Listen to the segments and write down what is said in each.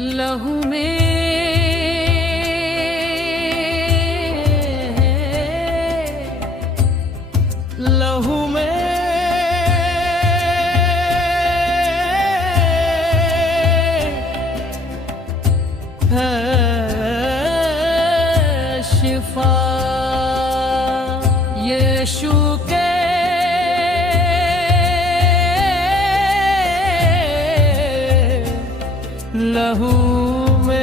लहू में लहू में है शिफा यीशु के लहू में।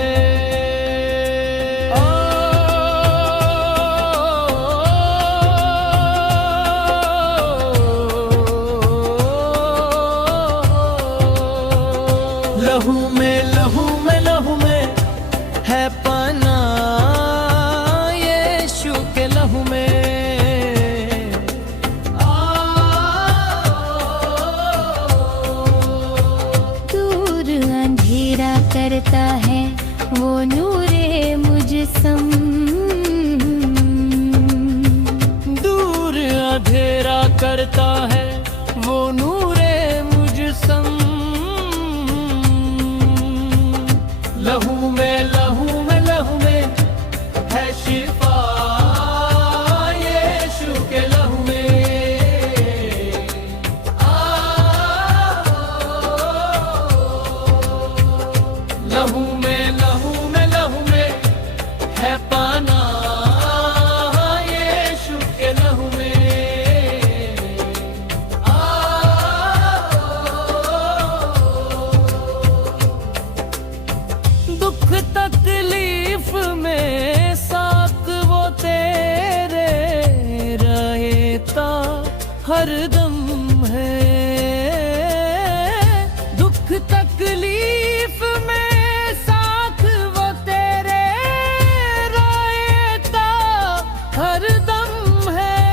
लहू में लहू में लहू में है पना यीशु के लहू में। दूर अंधेरा करता है वो नूरे मुजस्सम, दूर अंधेरा करता है वो नूरे मुजस्सम। लहू में लहू में लहू में है शिफा यीशु के लहू में। लहू में लहू में लहू में है पाना यीशु के लहू में। दुख तकलीफ में साथ वो तेरे रहता हरदम है। दुख तकलीफ में साथ वो तेरे रहता हरदम है।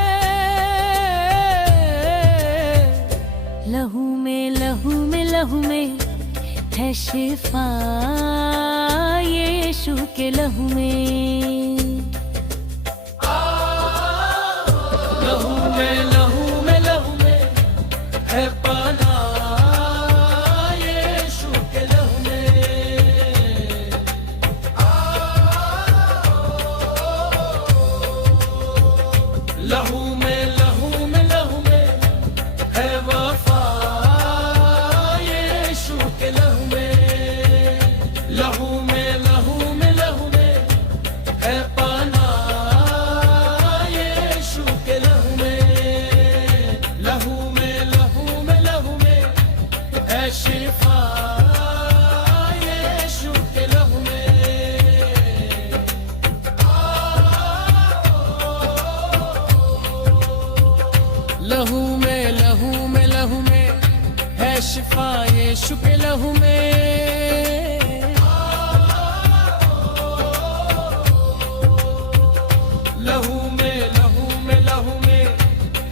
लहू में लहू में लहू में है शिफा यीशु के लहू में। लहू में लहू में लहू में है पाना यीशु के लहू में। लहू में लहू में लहू में है वफा यीशु के लहू में। लहू में लहू में लहू में है पाना यीशु के लहू में। लहू में लहू में लहू में है शिफा यीशु के लहू में। लहू में लहू में लहू में है शिफा यीशु के लहू में। लहू में लहू में लहू में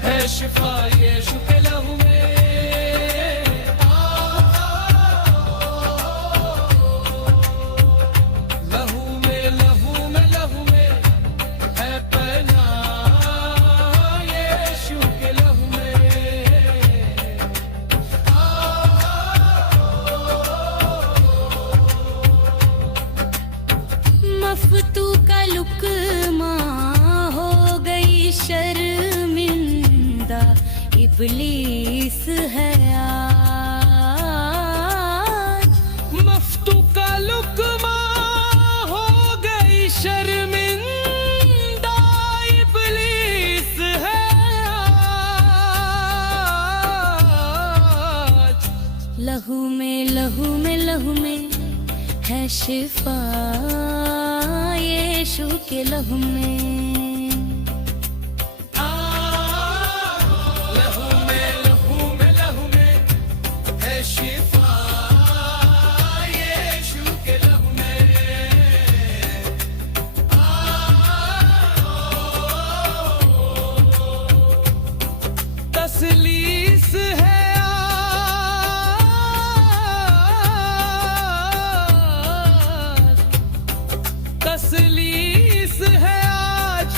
है शिफा यीशु के लहू में। लहू में लहू में लहू में है पना यीशु के लहू में। मफ्तू का लुकमा हो गई शर्मिंदा, इब्लीस है आज। मफ्तू का लुकमा हो गई शर्मिंदा, इब्लीस है आज। लहू में लहू में लहू में है शिफा यीशु के लहू में। लहू में लहू में लहू में है शिफा यीशु के लहू में। तसलीस है आज, तसलीस है आज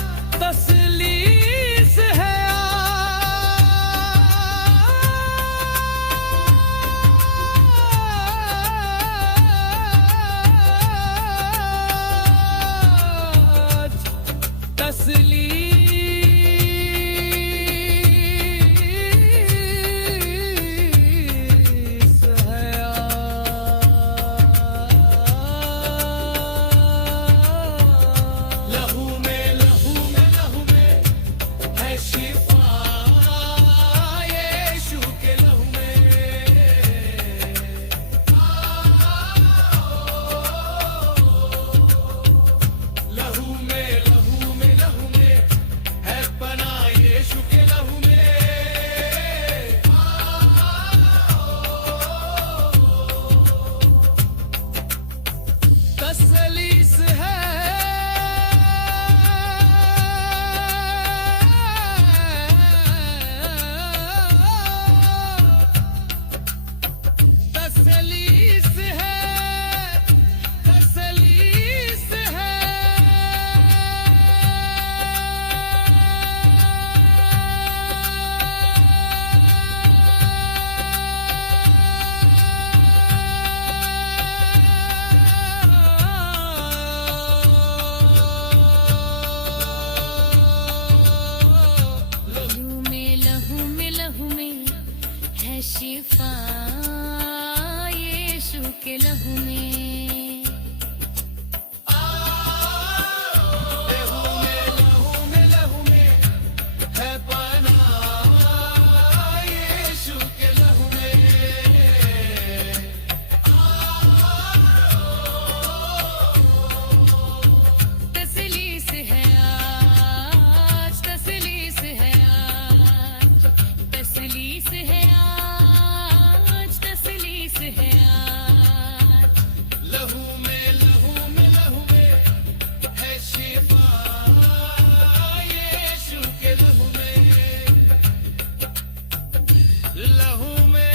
लहू में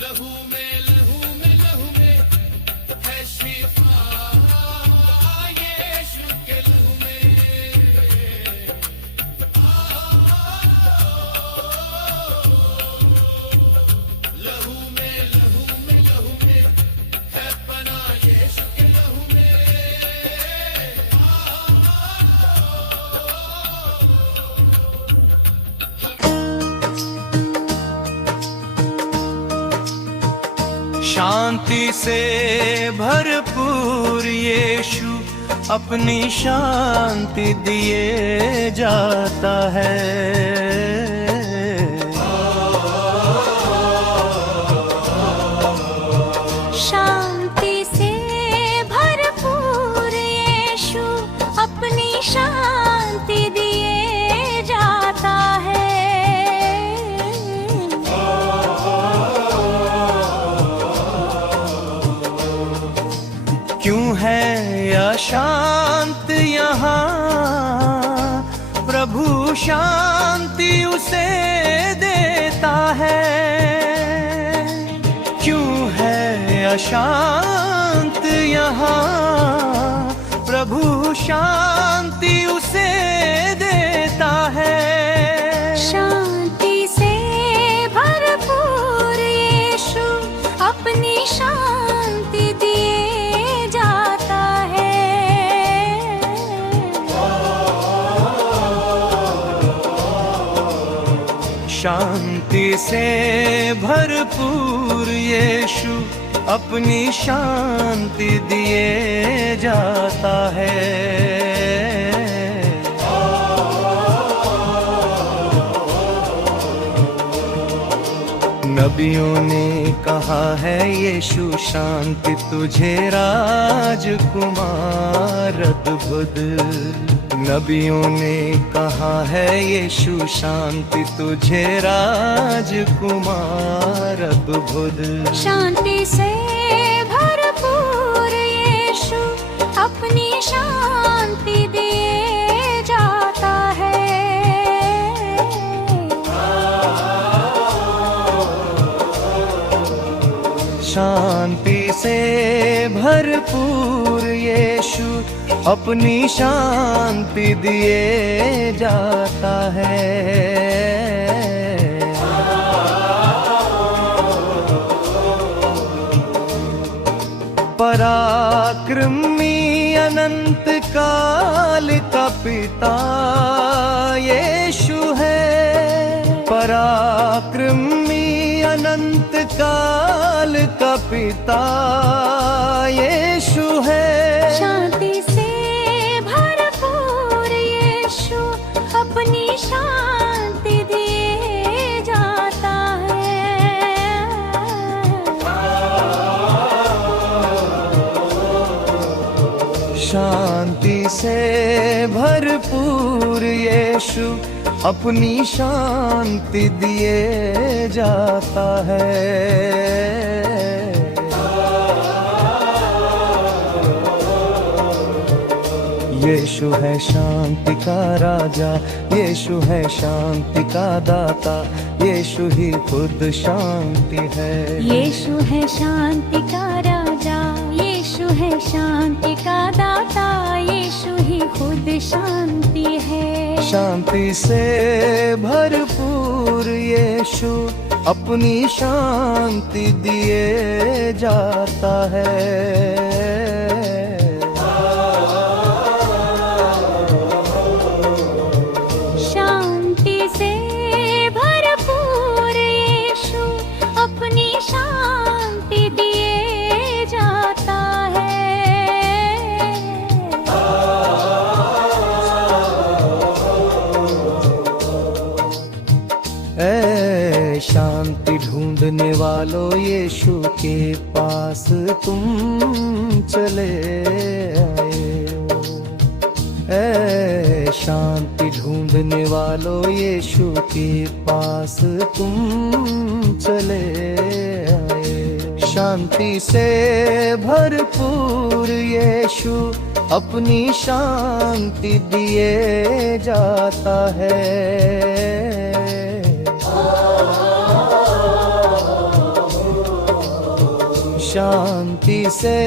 लहू में लहू में लहू में है शिफा यीशु के लहू में लहू में लहू में लहू में है पनाह यीशु के लहू में शांति से भरपूर यीशु अपनी शांति दिए जाता है। शांति से भरपूर यीशु अपनी शांति दिए जाता है। क्यों है अशांत यहाँ, प्रभु शांति उसे देता है। क्यों है अशांत यहाँ, प्रभु शांति उसे देता है। शांति से भरपूर यीशु अपनी शांति दिए जाता है। शांति से भरपूर यीशु अपनी शांति दिए जाता है। नबियों ने कहा है यीशु शांति तुझे राजकुमार अद्भुत। नबियों ने कहा है यीशु शांति तुझे राजकुमार अद्भुत। शांति से भरपूर यीशु अपनी शांति दिए जाता है। शांति से भरपूर यीशु अपनी शांति दिए जाता है। पराक्रमी अनंत काल का पिता यीशु है। पराक्रमी अनंत काल का पिता यीशु है। शांति से भरपूर यीशु अपनी शांति दिए जाता है। शांति से भरपूर यीशु अपनी शांति दिए जाता है। यीशु है शांति का राजा, यीशु है शांति का दाता, यीशु ही खुद शांति है। यीशु है शांति का राजा, यीशु है शांति का दाता, यीशु ही खुद शांति है। शांति से भरपूर यीशु अपनी शांति दिए जाता है। शांति से भरपूर यीशु अपनी शांति दिए जाता है। ऐ शांति ढूंढने वालों यीशु के पास तुम चले आए। ऐ शांति ढूंढने वालों यीशु के पास तुम चले आए। शांति से भरपूर यीशु अपनी शांति दिए जाता है। शांति से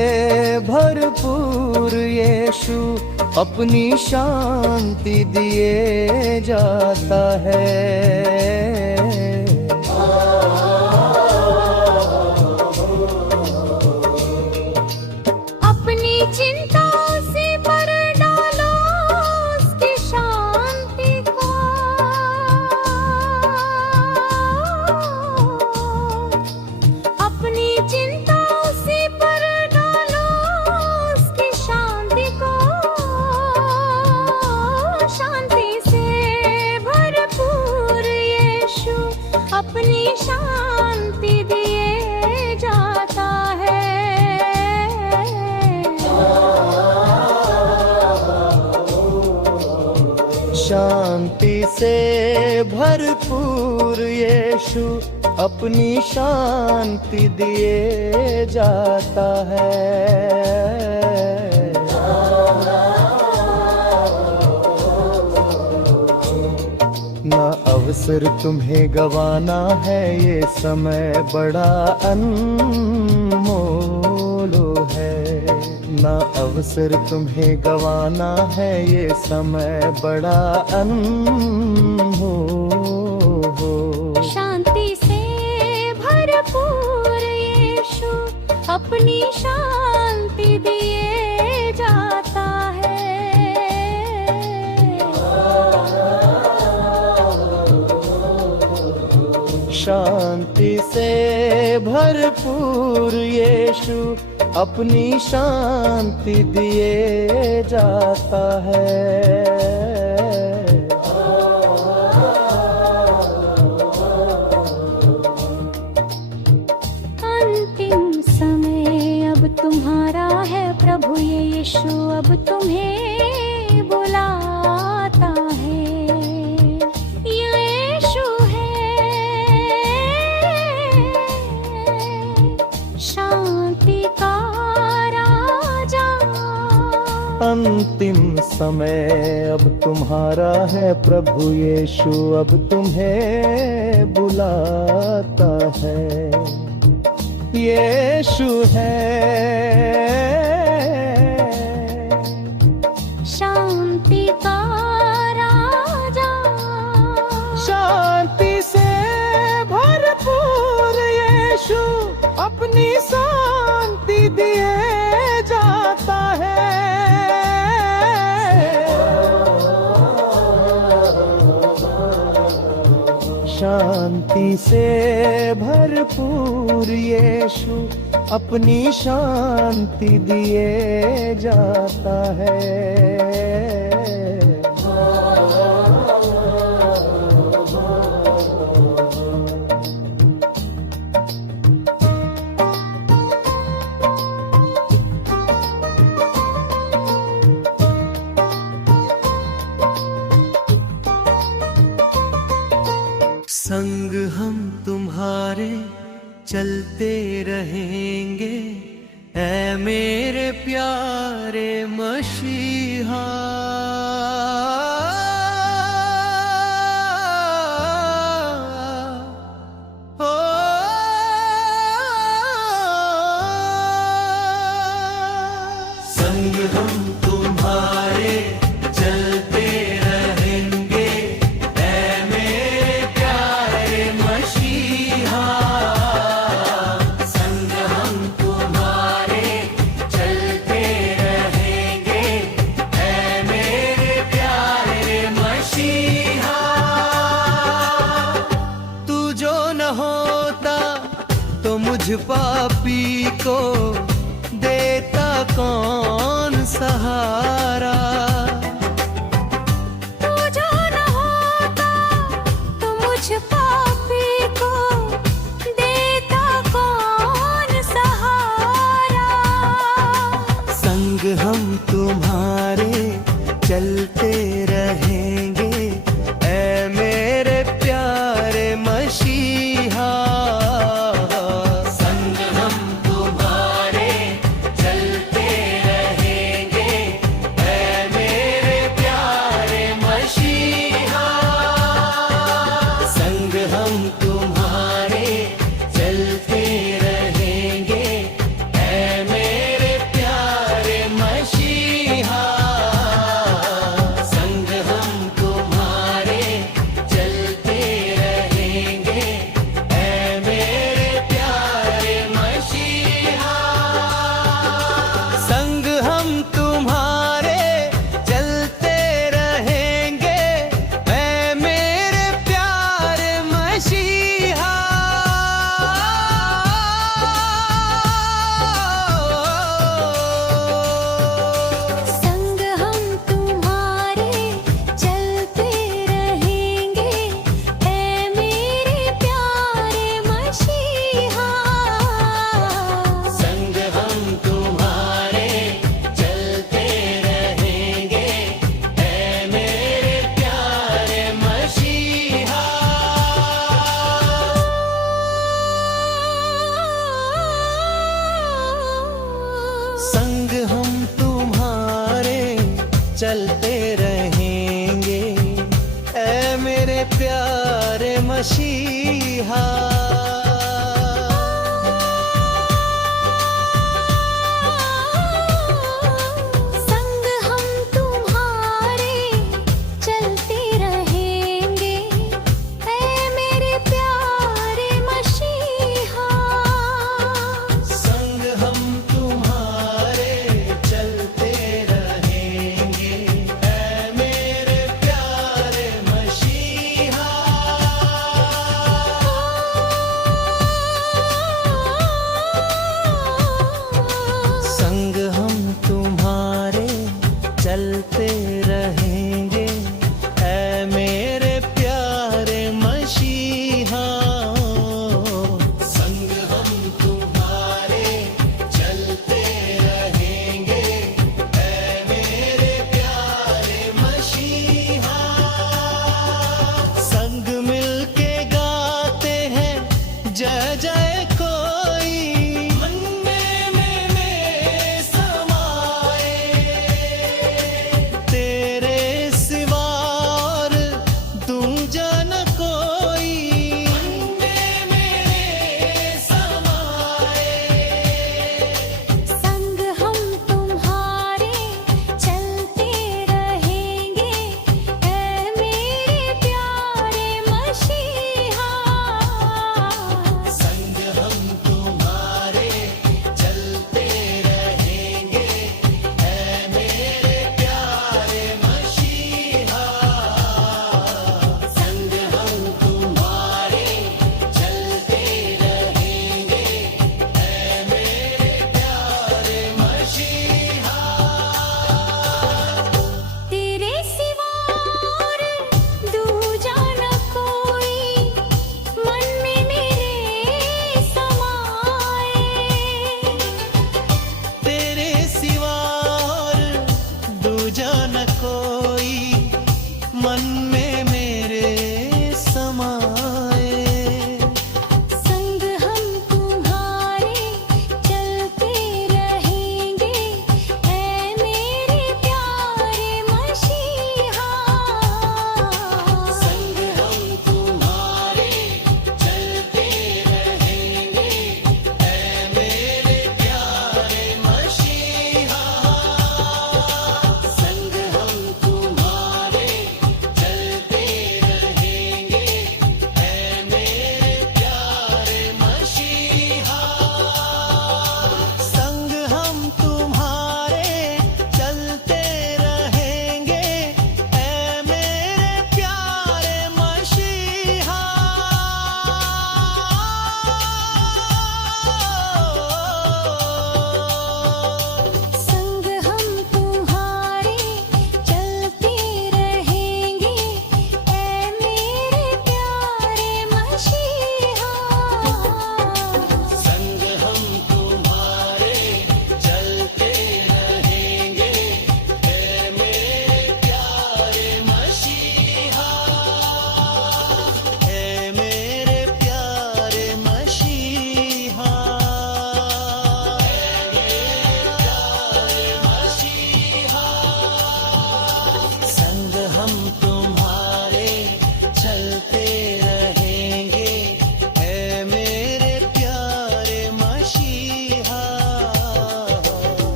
भरपूर यीशु अपनी शांति दिए जाता है। अपनी चिंताओं से पर डालो उसकी शांति को, अपनी चिंताओं से पर डालो उसकी शांति को। शांति से भरपूर यीशु अपनी शांति दिए जाता है। शांति से भरपूर यीशु अपनी शांति दिए जाता है। ना अवसर तुम्हें गवाना है, ये समय बड़ा अनमोल है। ना अवसर तुम्हें गवाना है, ये समय बड़ा अनमोल। शांति से भरपूर यीशु अपनी शांति दिए जाता है। शांति से भरपूर यीशु अपनी शांति दिए जाता है। अंतिम समय अब तुम्हारा है, प्रभु यीशु अब तुम्हें बुलाता है। यीशु है शांति का राजा। अंतिम समय अब तुम्हारा है, प्रभु यीशु अब तुम्हें बुलाता है। यीशु है शांति का राजा। शांति से भरपूर यीशु अपनी शांति दिए जाता है। शांति से भरपूर यीशु अपनी शांति दिए जाता है। संग हम तुम्हारे चलते रहेंगे, ऐ मेरे प्यारे मसीहा। संग हम तुम्हारे चलते रहेंगे, ऐ मेरे प्यारे मसीहा। संग हम तुम्हारे चलते रहेंगे, ऐ मेरे प्यारे मसीहा। तू जो न होता तो मुझ पापी को देता कौन सहारा। तू जो न होता तो मुझ पापी को देता कौन सहारा। संग हम तुम्हारे चलते रहेंगे, मसीहा। संग हम तुम्हारे चलते रहेंगे, ऐ मेरे प्यारे मसीहा। संग हम तुम्हारे चलते रहेंगे, ऐ मेरे प्यारे मसीहा।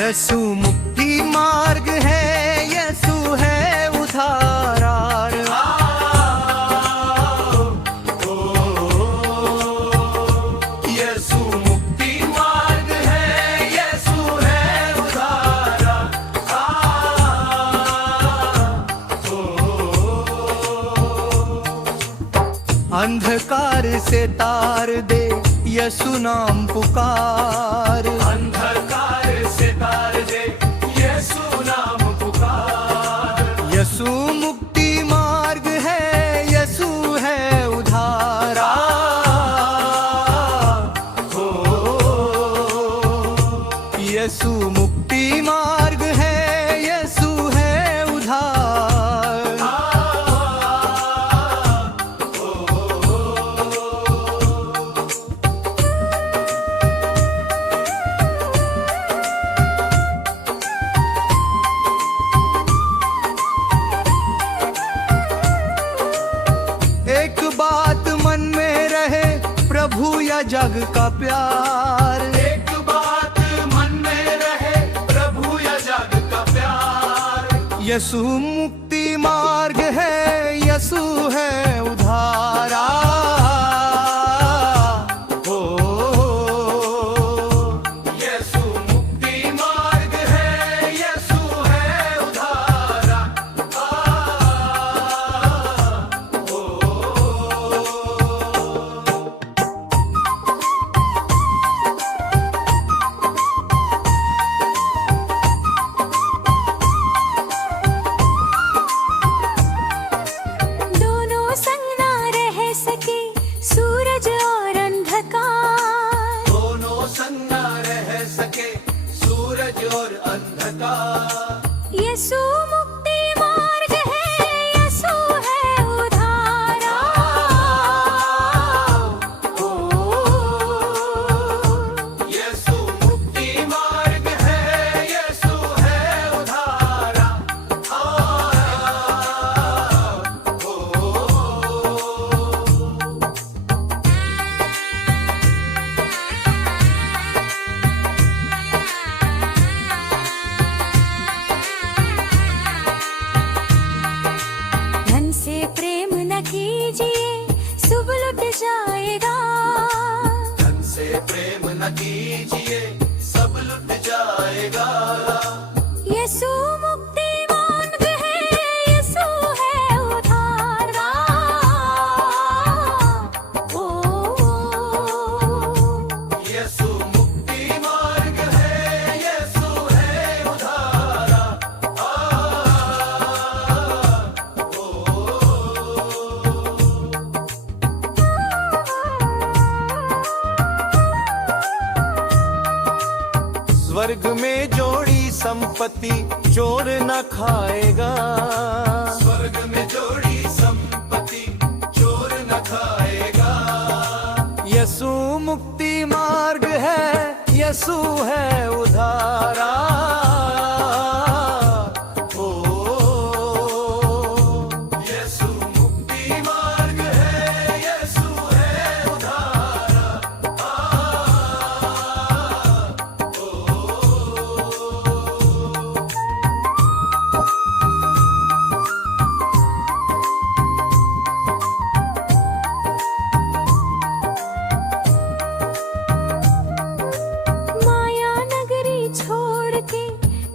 यसु मुक्ति मार्ग है, यसु है उद्धार। यसु मुक्ति मार्ग है, यसु है उद्धार। अंधकार से तार दे, यसु नाम पुकार। अंधकार से तार दे, यसु नाम पुकार। यसु मुक्ति मार्ग है, यसु है उद्धारा। हो यसु मुक्ति मार्ग है, यसु है उद्धार। एक बात मन में रहे, प्रभु या जग का प्यार। एक बात मन में रहे, प्रभु या जग का प्यार। यसु मुक्ति मार्ग है, यसु है उद्धारा। हो यसु मुक्ति मार्ग है, यसु है उद्धारा। दोनों संग ना रह सके, सूरज और अंधकार। दोनों संग न रह सके, सूरज और अंधकार। यसु मुक्ति मार्ग है, यसु है उद्धारा। ओ यसु मुक्ति मार्ग है, यसु है उद्धारा। धन से प्रेम न कीजिए, शुभ लुट जाएगा। धन से प्रेम न कीजिए, सब लुट जाएगा। यसु मुक्ति मार्ग है, यसु है उद्धारा। ओ यसु मुक्ति मार्ग है, यसु है उद्धारा। स्वर्ग में जोड़ी संपत्ति चोर न खाएगा। स्वर्ग में जोड़ी संपत्ति चोर न खाएगा। यसु मुक्ति मार्ग है, यसु है उद्धारा। हो यसु मुक्ति मार्ग है, यसु है उद्धारा। माया नगरी छोड़ के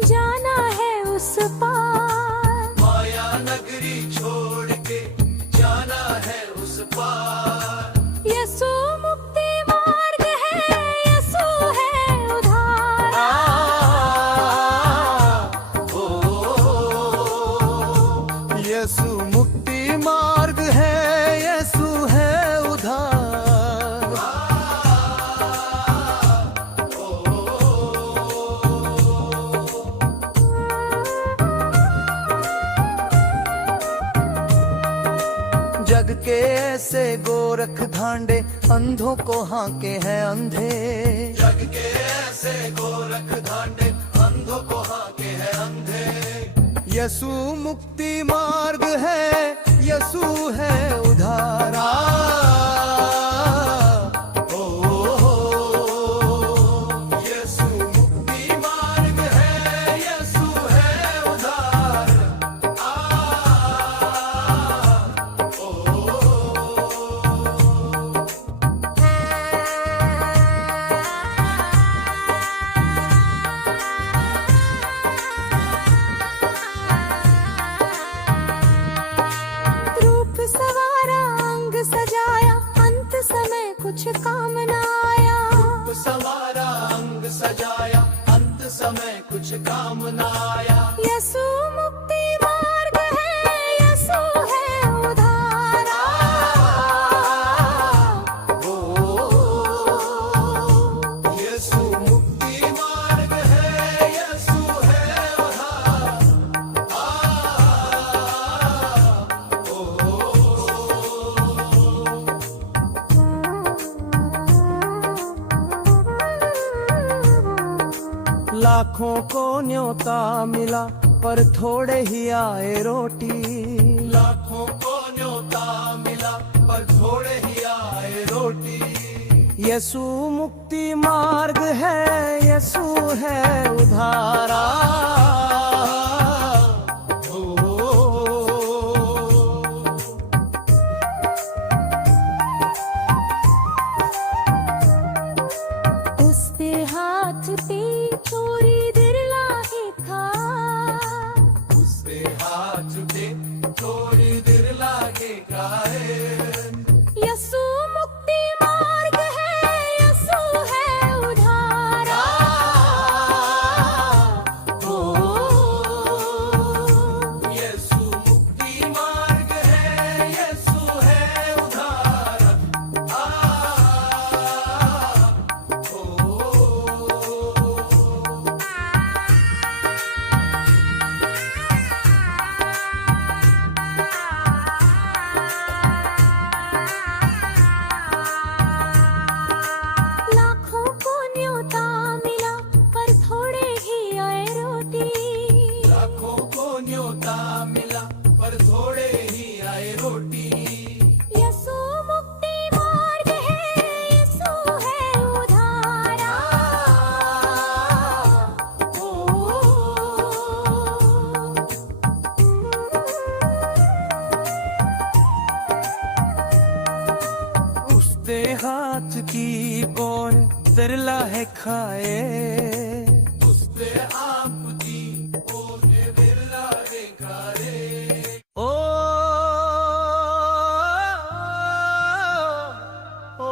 जाना है उस पार। माया नगरी छोड़ के जाना है उस पार। यसु मुक्ति मार्ग है, यसु है उद्धारा। हो यसु मुक्ति मार्ग है, यसु है उद्धार। जग के ऐसे गोरख धांडे, अंधों को हाके हैं अंधे। जग के ऐसे गोरख धांडे, अंधों को हाके हैं अंधे। यसु मुक्ति मार्ग है, यसु है उद्धारा। यसु मुक्ति मार्ग है, कुछ काम ना आया। यसु मुक्ति मार्ग है, यसु है उधारा। यीशु मुक्ति मार्ग है, यीशु है उधार। लाखों को न्योता मिला पर थोड़े ही आए रोटी। लाखों को न्योता मिला पर थोड़े ही आए रोटी। यसु मुक्ति मार्ग है, यसु है उधारा। उसके हाथ पे थोड़ी देर लाहे था। उसके हाथ पे थोड़ी देर लागेगा। यसु मुक्ति मार्ग है, यसु है उधारा। यीशु मुक्ति मार्ग है, यीशु है उधार। लाखों को न्योता मिला पर थोड़े ही आए रोटी। लाखों को न्योता मिला पर थोड़े ही आए रोटी। यसु मुक्ति मार्ग है, यसु है उधारा। उसके हाथ की ओर तिरला है खाए। उससे आपकी ओने बिरला देखा रे। ओ, ओ,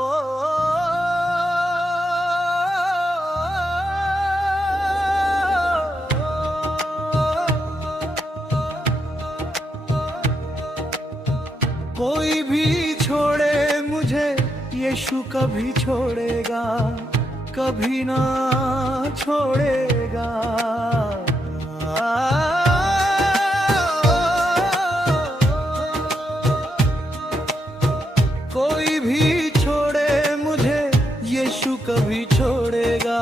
कोई भी छोड़े मुझे, यीशु कभी छोड़ेगा, कभी ना छोड़ेगा। कोई भी छोड़े मुझे, यीशु कभी छोड़ेगा,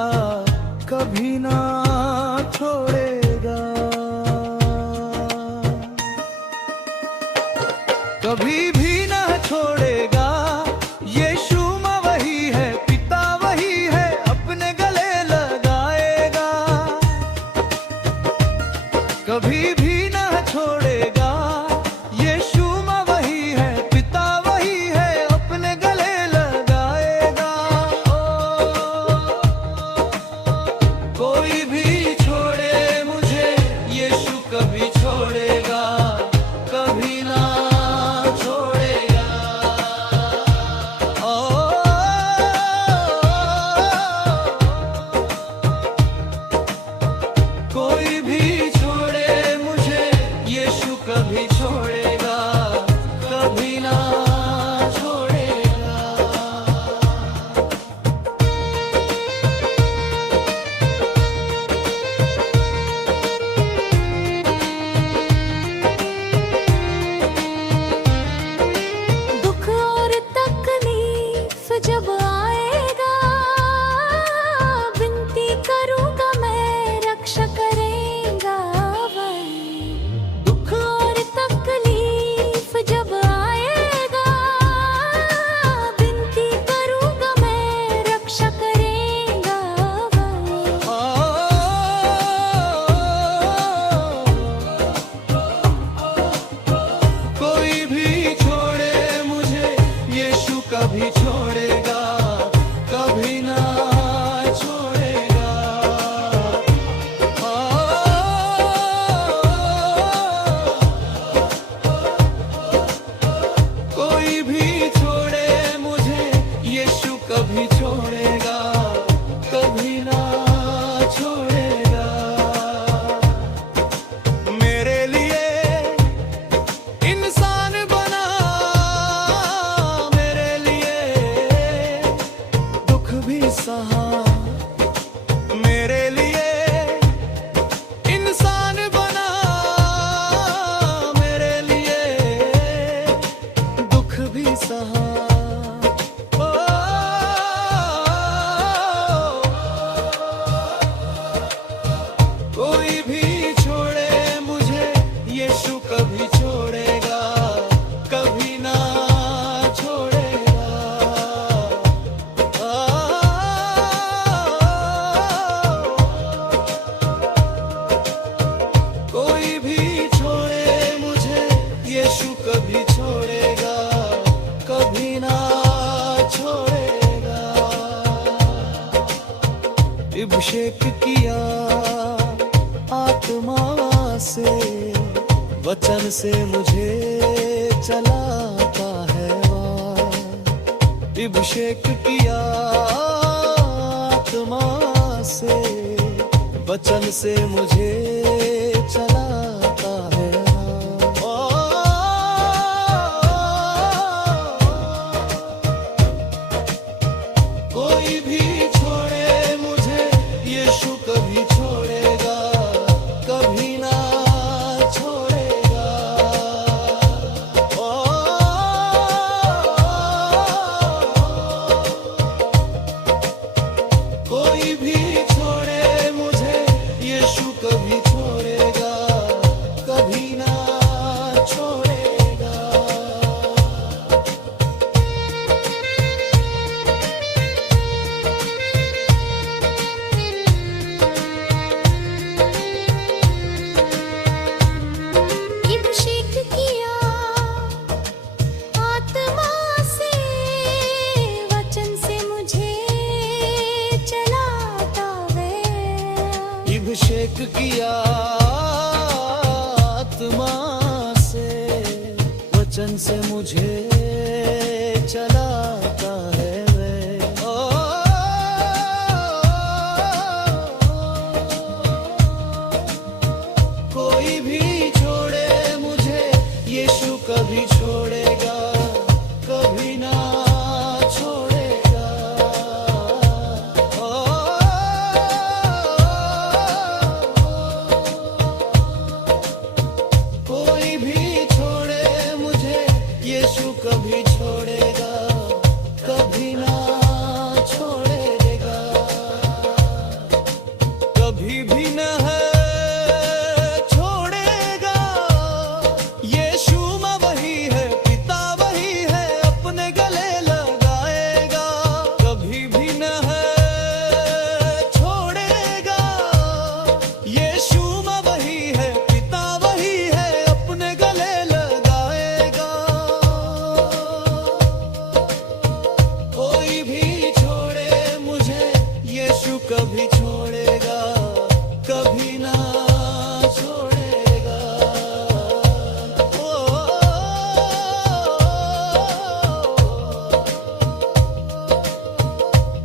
कभी ना छोड़ेगा। कभी भी ना छोड़ेगा। यीशु माँ वही है, पिता वही है, अपने गले लगाएगा। कभी भी ना छोड़ेगा। यीशु माँ वही है, पिता वही है, अपने गले लगाएगा। कोई भी छोड़े मुझे, यीशु कभी छोड़ेगा, कभी ना छोड़ेगा। कोई भी छोड़े मुझे, यीशु कभी छोड़ेगा, कभी ना छोड़ेगा। दुख और तकलीफ जब आएगा, विनती करूंगा मैं, रक्षा करेगा वही। दुख और तकलीफ कभी छोड़ेगा, कभी ना छोड़ेगा। कोई भी छोड़े मुझे, यीशु कभी छोड़ेगा, कभी ना छोड़ेगा। अभिषेक किया आत्मा से, वचन से मुझे चलाता है वह। अभिषेक किया आत्मा से, वचन से मुझे चलाता है वह। कोई भी छोड़े मुझे, यीशु कभी छोड़ेगा, कभी ना छोड़ेगा। कोई भी छोड़े मुझे, यीशु कभी छोड़ेगा, कभी ना छोड़ेगा। अभिषेक किया आत्मा से, वचन से मुझे चलाता है। अभिषेक किया आत्मा से, वचन से मुझे चलाता है वह। कोई भी छोड़े मुझे, यीशु कभी छोड़ेगा, कभी ना छोड़ेगा। कोई भी छोड़े मुझे, यीशु कभी छोड़ेगा, कभी ना छोड़ेगा। कभी भी न है छोड़ेगा, यीशु माँ वही है, पिता वही है, अपने गले लगाएगा। कभी भी न है छोड़ेगा, यीशु माँ वही है, पिता वही है, अपने गले लगाएगा। कोई भी छोड़े मुझे, यीशु कभी छोड़ेगा, कभी ना छोड़ेगा।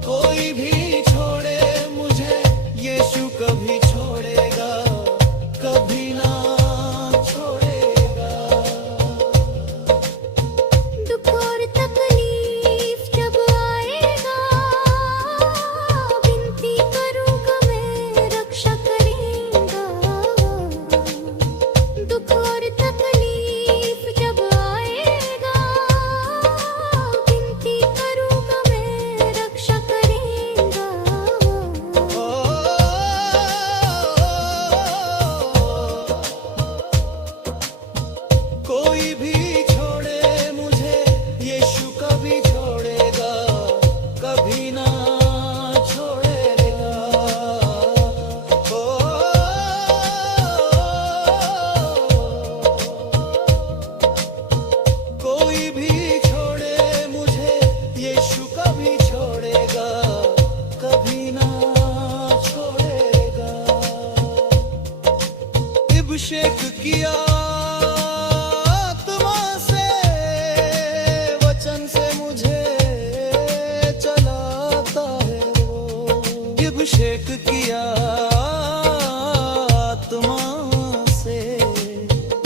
कोई भी छोड़े मुझे, यीशु कभी छोड़ेगा, कभी ना छोड़ेगा। दुख और तकलीफ जब आएगा, विनती करूँगा मैं, रक्षा करेगा। दुख और तकलीफ जब आएगा, विनती करूँगा मैं, रक्षा करेगा। कोई भी छोड़े मुझे, यीशु कभी छोड़ेगा, कभी ना छोड़ेगा। कोई भी छोड़े मुझे, यीशु कभी छोड़ेगा, कभी ना छोड़ेगा। अभिषेक किया आत्मा से, वचन से मुझे चलाता है वो। अभिषेक किया आत्मा से,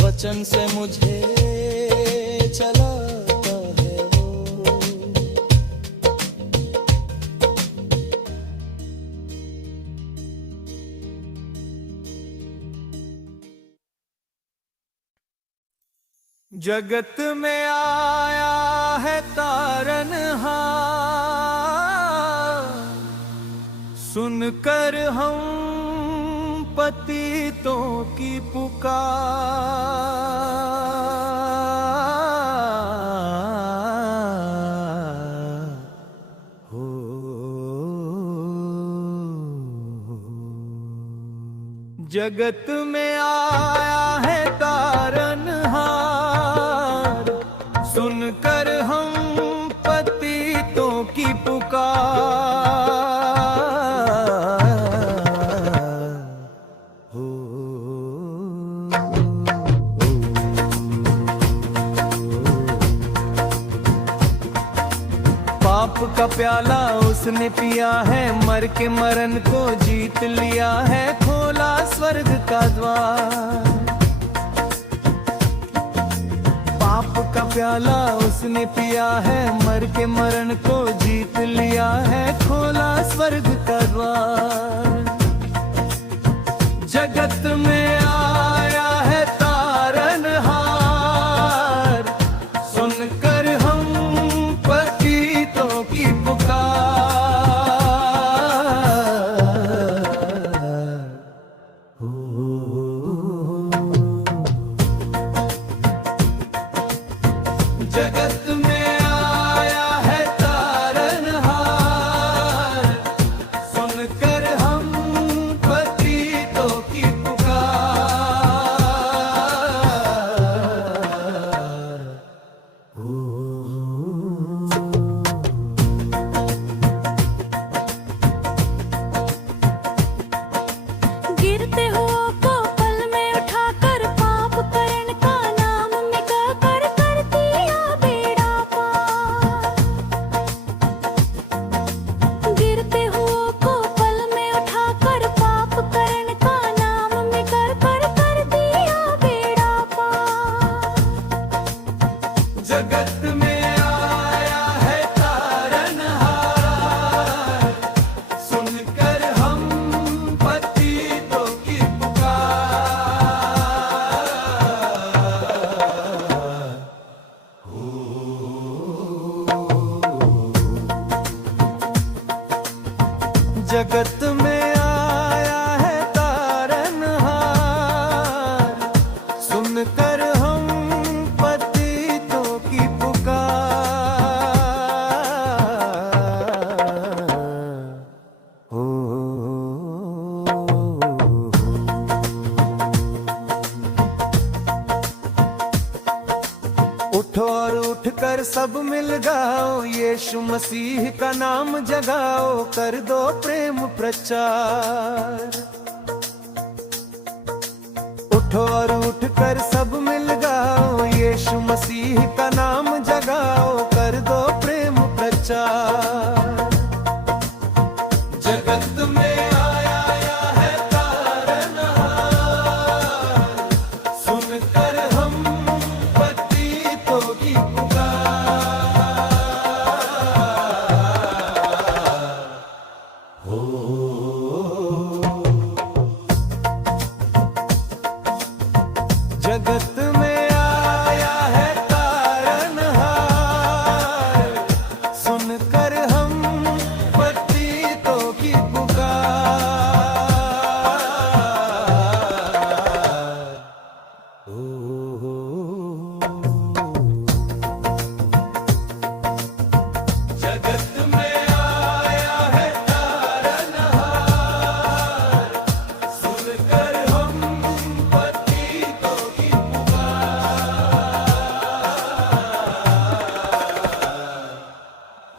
वचन से मुझे चलाता है वो। जगत में आया है तारनहार, सुनकर हम पतित पतितों की पुकार हो। जगत में आया है तारनहार, सुनकर हम पतितों की पुकार हो। पाप का प्याला उसने पिया है, मर के मरण को जीत लिया है, खोला स्वर्ग का द्वार। पाप का प्याला उसने पिया है, मर के मरण को जीत लिया है, खोला स्वर्ग का द्वार। जगत में आया है तारनहार, सुनकर हम पतितों की पुकार हो। जगत में आया है तारनहार, सुनकर हम पतितों की पुकार हो। गिरते हुओं को पल में उठाकर, पाप करण का नाम मिटा कर दिया बेड़ा पार। गिरते हुओं को पल में उठाकर, पाप करण का नाम मिटा कर दिया बेड़ा पार। जगत में आया है तारनहार, सुनकर हम पतितों की पुकार हो। जगत में आया है तारनहार, सुनकर हम पतितों की पुकार हो। उठो और उठकर सब मिल गाओ, यीशु मसीह का नाम जगाओ, कर दो प्रेम प्रचार। उठो और उठकर सब मिल गाओ, यीशु मसीह का नाम जगाओ, कर दो प्रेम प्रचार। जगत में आया है तारनहार, सुनकर हम पतितों की पुकार हो। जगत में आया है तारनहार, सुनकर हम पतितों की पुकार हो। जगत में आया है तारनहार, सुनकर हम पतितों की पुकार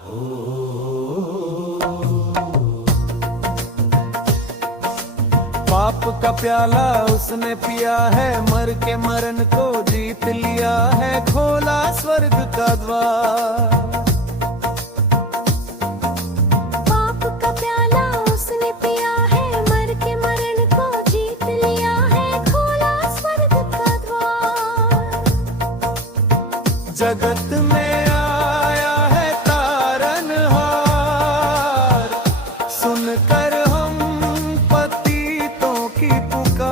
हो। पाप का प्याला उसने पिया है, मर के मरण को जीत लिया है, खोला स्वर्ग का द्वार। पाप का प्याला उसने पिया है, मर के मरण को जीत लिया है, खोला स्वर्ग का द्वार। जगत में आया है तारनहार, सुनकर हम पतितों की पुकार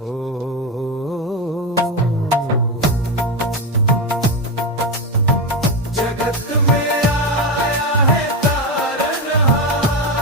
हो। जगत में आया है तारनहार,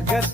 जगत